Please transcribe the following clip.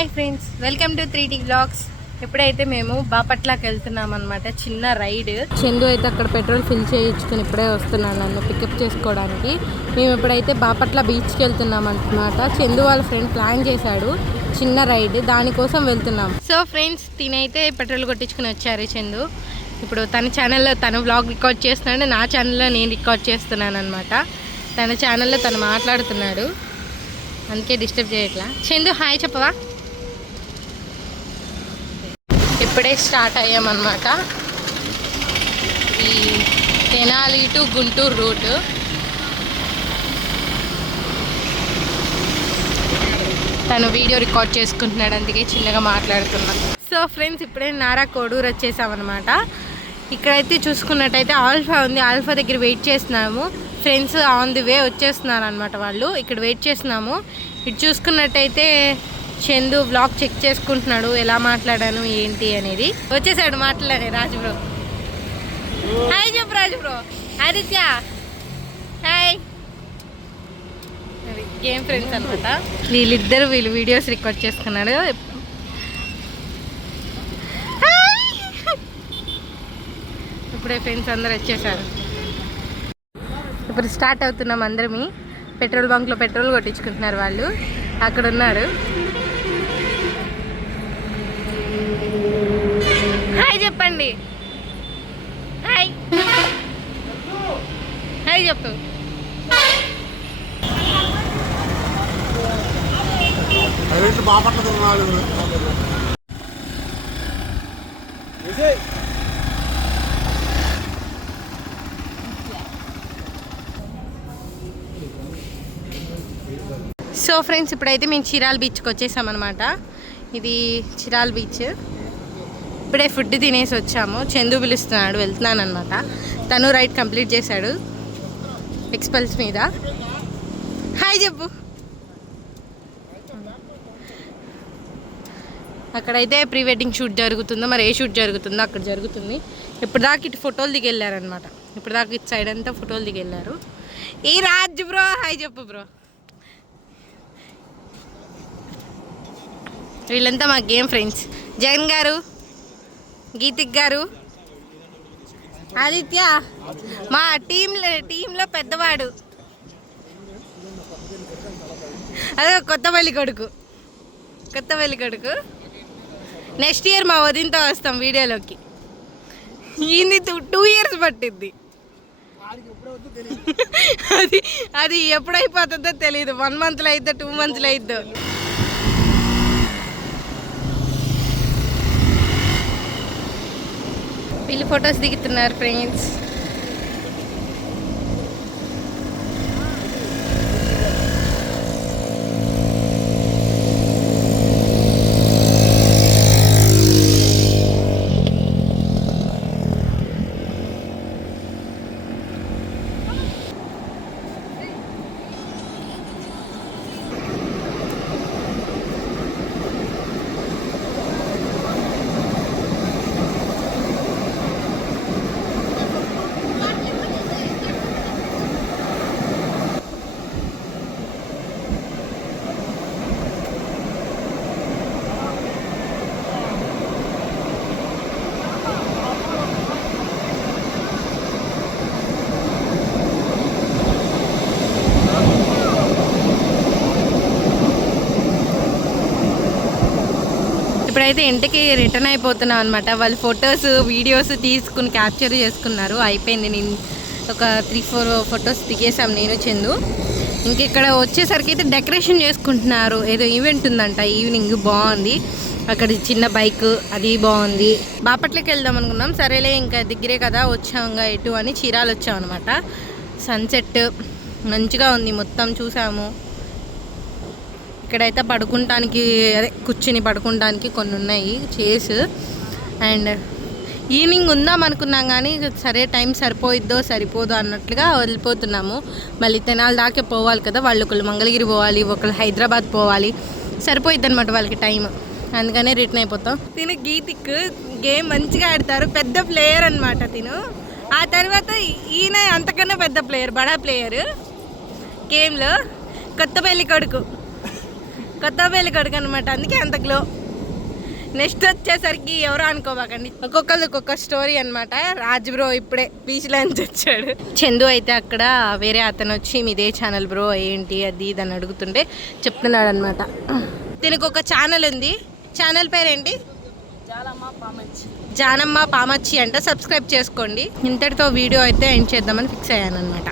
Hi friends, welcome to 3D blogs. ఇప్పుడైతే మేము బాపట్లకి వెళ్తున్నాం అనమాట. చిన్న రైడ్. చందు అయితే అక్కడ పెట్రోల్ ఫిల్ చేయించుకుని ఇప్పుడే వస్తున్నాను నన్ను పికప్ చేసుకోవడానికి. మేము ఇప్పుడైతే బాపట్ల బీచ్కి వెళ్తున్నాం అనమాట. చందు వాళ్ళ ఫ్రెండ్ ప్లాన్ చేశాడు చిన్న రైడ్, దానికోసం వెళ్తున్నాం. సో ఫ్రెండ్స్, తినైతే పెట్రోల్ కొట్టించుకుని వచ్చారు చందు. ఇప్పుడు తన ఛానల్లో తను వ్లాగ్ రికార్డ్ చేస్తున్నాడు, నా ఛానల్లో నేను రికార్డ్ చేస్తున్నాను అనమాట. తన ఛానల్లో తను మాట్లాడుతున్నాడు, అందుకే డిస్టర్బ్ చేయట్లా. చందు హాయ్ చెప్పవా? ఇప్పుడే స్టార్ట్ అయ్యామన్నమాట. ఈ తెనాలి టు గుంటూరు రూట్. తను వీడియో రికార్డ్ చేసుకుంటున్నాడు, అందుకే చిన్నగా మాట్లాడుతున్నా. సో ఫ్రెండ్స్, ఇప్పుడే నారా కోడూరు వచ్చేసామన్నమాట. ఇక్కడైతే చూసుకున్నట్టయితే ఆల్ఫా ఉంది, ఆల్ఫా దగ్గర వెయిట్ చేస్తున్నాము. ఫ్రెండ్స్ ఆన్ ది వే వచ్చేస్తున్నారు అనమాట. వాళ్ళు ఇక్కడ వెయిట్ చేస్తున్నాము. ఇటు చూసుకున్నట్టయితే చందు బ్లాగ్ చెక్ చేసుకుంటున్నాడు, ఎలా మాట్లాడాను ఏంటి అనేది. వచ్చేసాడు మాట్లాడే రాజు బ్రో. హాయ్ చెప్పు Raju bro. Aditya hi. Game friends అనమాట వీళ్ళిద్దరు. వీళ్ళు వీడియోస్ రికార్డ్ చేసుకున్నాడు. ఇప్పుడే ఫ్రెండ్స్ అందరు వచ్చేసారు. ఇప్పుడు స్టార్ట్ అవుతున్నాం అందరమి. పెట్రోల్ బంక్లో పెట్రోల్ కొట్టించుకుంటున్నారు వాళ్ళు. అక్కడ ఉన్నారు. హాయ్ చెప్పండి. హాయ్ హాయ్ చెప్పు. సో ఫ్రెండ్స్, ఇప్పుడైతే మేము చిరాల్ బీచ్కి వచ్చేసామన్నమాట. ఇది చిరాల్ బీచ్. ఇప్పుడే ఫుడ్ తినేసి వచ్చాము. చందు పిలుస్తున్నాడు, వెళ్తున్నాను అనమాట. తను రైడ్ కంప్లీట్ చేశాడు ఎక్స్పల్స్ మీద. హాయ్ చెప్పు. అక్కడైతే ప్రీ వెడ్డింగ్ షూట్ జరుగుతుందో, మరి ఏ షూట్ జరుగుతుందో అక్కడ జరుగుతుంది. ఇప్పుడు దాకా ఇటు ఫోటోలు దిగి వెళ్ళారనమాట. ఇప్పుడు దాకా ఇటు సైడ్ అంతా ఫోటోలు దిగి వెళ్ళారు. ఈ రాజు బ్రో హాయ్ చెప్పు బ్రో. వీళ్ళంతా మా గేమ్ ఫ్రెండ్స్. జగన్ గారు, గీతిక్ గారు, ఆదిత్య మా టీంలో పెద్దవాడు. అదే కొత్తపల్లి కొడుకు. నెక్స్ట్ ఇయర్ మా వదినతో వస్తాం వీడియోలోకి. ఈయన్ని 2 years పట్టిద్ది. అది ఎప్పుడైపోతుందో తెలియదు. 1 monthలో అయిద్దో 2 monthsలో అయిద్దో. వీళ్ళు ఫొటోస్ దిగుతున్నారు ఫ్రెండ్స్. ఇప్పుడైతే ఇంటికి రిటర్న్ అయిపోతున్నాం అనమాట. వాళ్ళు ఫొటోస్ వీడియోస్ తీసుకుని క్యాప్చర్ చేసుకున్నారు. అయిపోయింది. నేను ఒక 3-4 ఫొటోస్ దిగేసాం నేను చందు. ఇక్కడ వచ్చేసరికి అయితే డెకరేషన్ చేసుకుంటున్నారు. ఏదో ఈవెంట్ ఉందంట ఈవినింగ్. బాగుంది. అక్కడ చిన్న బైక్ అది బాగుంది. బాపట్లకి వెళ్దాం అనుకున్నాం. సరేలే ఇంకా దగ్గరే కదా వచ్చాముగా ఎటు అని చీరాలు వచ్చాం అనమాట. సన్సెట్ మంచిగా ఉంది, మొత్తం చూసాము. ఇక్కడైతే పడుకుంటానికి, అదే కూర్చుని పడుకుంటానికి కొన్ని ఉన్నాయి చైర్స్. అండ్ ఈవినింగ్ ఉందాం అనుకున్నాం కానీ సరే టైం సరిపోదో అన్నట్లుగా వెళ్ళిపోతున్నాము. మళ్ళీ తెనాలి దాకా పోవాలి కదా. వాళ్ళు ఒకళ్ళు మంగళగిరి పోవాలి, ఒకళ్ళు హైదరాబాద్ పోవాలి. సరిపోయిద్ది అనమాట వాళ్ళకి టైం. అందుకనే రిటర్న్ అయిపోతాం. తిను గీతిక్ గేమ్ మంచిగా ఆడతారు. పెద్ద ప్లేయర్ అనమాట తిను. ఆ తర్వాత ఈయన అంతకన్నా పెద్ద ప్లేయర్, బడా ప్లేయర్ గేమ్లో. కొత్తపల్లి కొడుకు కొత్త పెళ్లి కొడుకు అనమాట, అందుకే అంత గ్లో. నెక్స్ట్ వచ్చేసరికి ఎవరో అనుకోబాకండి, ఒక్కొక్కరు ఒక్కొక్క స్టోరీ అనమాట. రాజ్ బ్రో ఇప్పుడే బీచ్లో నుంచి వచ్చాడు. చందు అయితే అక్కడ వేరే అతను వచ్చి మీదే ఛానల్ బ్రో ఏంటి అది ఇది అని అడుగుతుంటే చెప్తున్నాడు అనమాట. దీనికి ఒక ఛానల్ ఉంది, ఛానల్ పేరేంటి? జానమ్మ పామచ్చి అంట. సబ్స్క్రైబ్ చేసుకోండి. ఇంతటితో వీడియో అయితే ఎండ్ చేద్దామని ఫిక్స్ అయ్యాను అనమాట.